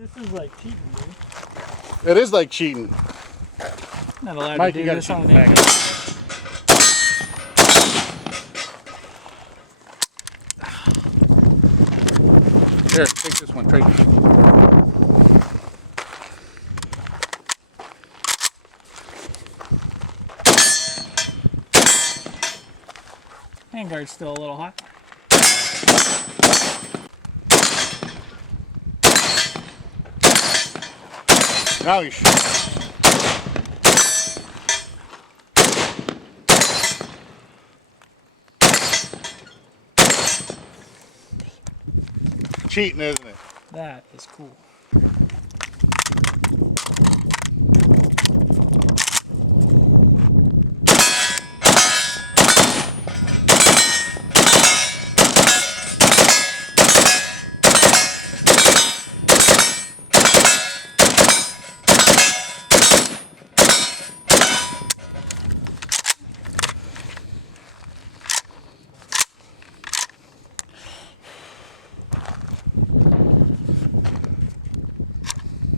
This is like cheating, dude. It is like cheating. Not allowed Mike, to you do gotta this shoot on the the back. Here, take this one, trade it. Handguard's still a little hot. Now you shoot. Cheating, isn't it? That is cool.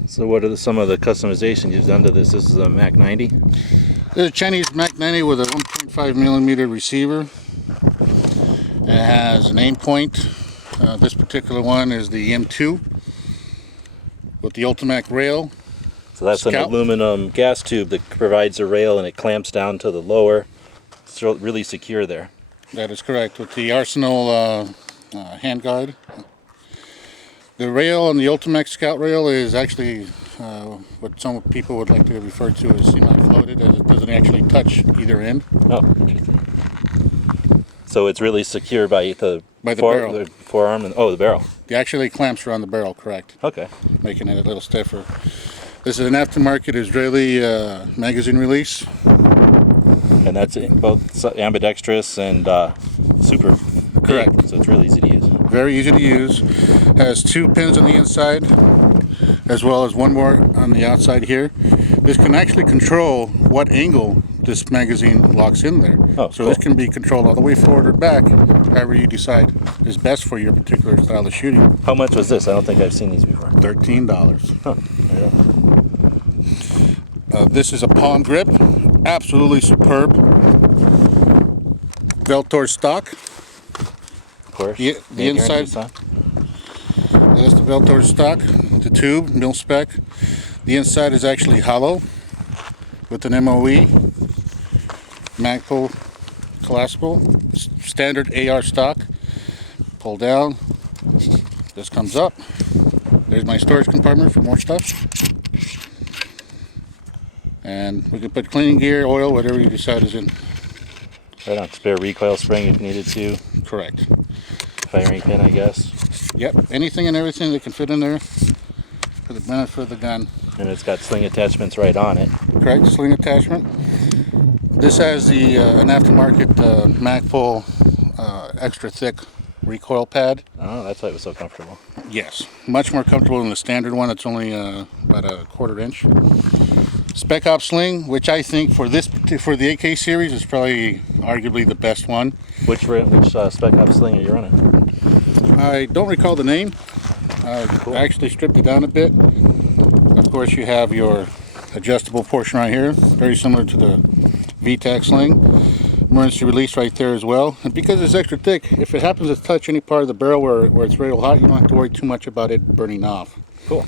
So what are some of the customization you've done to this? This is a MAK-90? This is a Chinese MAK-90 with a 1.5 millimeter receiver. It has an aim point. This particular one is the M2 with the Ultimac rail. So that's an Scout. aluminum gas tube that provides a rail and it clamps down to the lower. It's really secure there. That is correct, with the Arsenal handguard. The rail on the Ultimac Scout rail is actually what some people would like to refer to as semi-floated, as it doesn't actually touch either end. Oh, interesting. So it's really secure by the barrel. The forearm and the barrel. It actually clamps around the barrel, correct, Okay. making it a little stiffer. This is an aftermarket Israeli magazine release. And that's both ambidextrous and super big, Correct. so it's really easy to use. Very easy to use. Has 2 pins on the inside, as well as 1 more on the outside here. This can actually control what angle this magazine locks in there. Oh, so cool. This can be controlled all the way forward or back, however you decide is best for your particular style of shooting. How much was this? I don't think I've seen these before. $13. Huh. Yeah. This is a palm grip, absolutely superb. Veltor stock. Of course. The Made here in inside. Tucson. That's the Veltor stock, the tube, mil spec. The inside is actually hollow with an MOE, Magpul collapsible, standard AR stock. Pull down, this comes up. There's my storage compartment for more stuff. And we can put cleaning gear, oil, whatever you decide is in. Right on. Spare recoil spring if needed to. Correct. Firing pin, I guess. Yep, anything and everything that can fit in there for the benefit of the gun. And it's got sling attachments right on it. Correct, sling attachment. This has the an aftermarket Magpul extra thick recoil pad. Oh, that's why it was so comfortable. Yes, much more comfortable than the standard one. It's only about a 1/4 inch. Spec Op sling, which I think for the AK series is probably arguably the best one. Which Spec Op sling are you running? I don't recall the name. Cool. I actually stripped it down a bit. Of course, you have your adjustable portion right here, very similar to the VTAC sling. Emergency release right there as well. And because it's extra thick, if it happens to touch any part of the barrel where it's real hot, you don't have to worry too much about it burning off. Cool.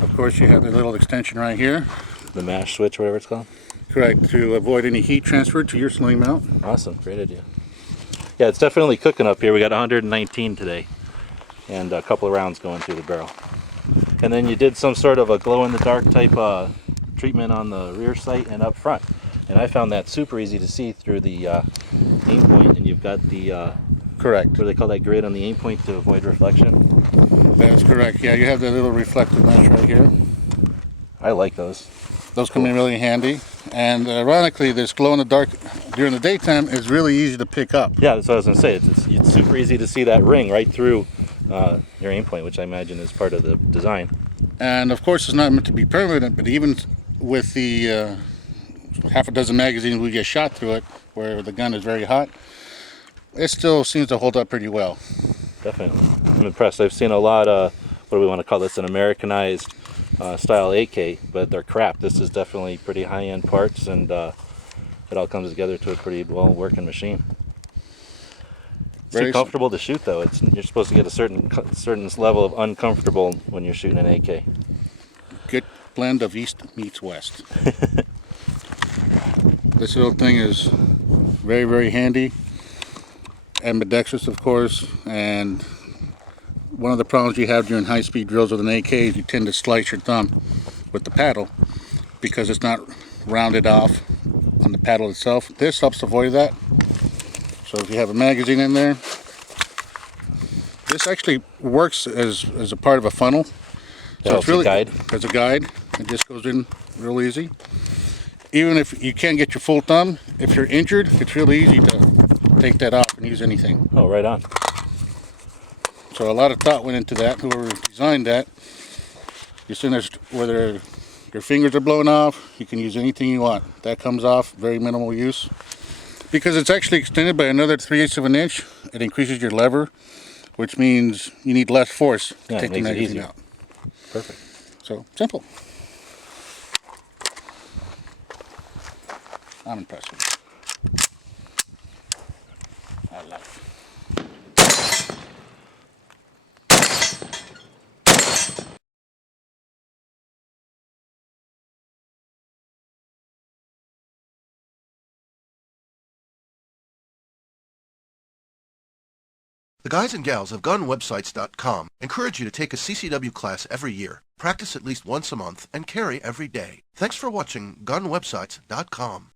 Of course, you have the little extension right here. The mash switch, whatever it's called. Correct, to avoid any heat transfer to your sling mount. Awesome. Great idea. Yeah, it's definitely cooking up here. We got 119 today. And a couple of rounds going through the barrel. And then you did some sort of a glow-in-the-dark type treatment on the rear sight and up front. And I found that super easy to see through the aim point. And you've got the, Correct. what do they call that grid on the aim point to avoid reflection? That is correct. Yeah, you have that little reflective mesh right here. I like those. Those come in really handy. And ironically, this glow-in-the-dark during the daytime is really easy to pick up. Yeah, that's what I was going to say. It's super easy to see that ring right through your aim point, which I imagine is part of the design. And of course, it's not meant to be permanent, but even with the half a dozen magazines we get shot through it, where the gun is very hot, it still seems to hold up pretty well. Definitely. I'm impressed. I've seen a lot of what do we want to call this, an Americanized style AK, but they're crap. This is definitely pretty high-end parts, and it all comes together to a pretty well working machine. It's too comfortable to shoot though. You're supposed to get a certain level of uncomfortable when you're shooting an AK. Good blend of East meets West. This little thing is very, very handy, ambidextrous of course, and one of the problems you have during high-speed drills with an AK is you tend to slice your thumb with the paddle because it's not rounded off on the paddle itself. This helps avoid that. So if you have a magazine in there, this actually works as a part of a funnel. So it's really as a guide. It just goes in real easy. Even if you can't get your full thumb, if you're injured, it's really easy to take that off and use anything. Oh, right on. So a lot of thought went into that. Whoever designed that, as soon as whether your fingers are blown off, you can use anything you want. That comes off, very minimal use. Because it's actually extended by another 3/8 of an inch, it increases your lever, which means you need less force to take the magazine out. Perfect. So, simple. I'm impressed with it. I like it. The guys and gals of GunWebsites.com encourage you to take a CCW class every year, practice at least once a month, and carry every day. Thanks for watching GunWebsites.com.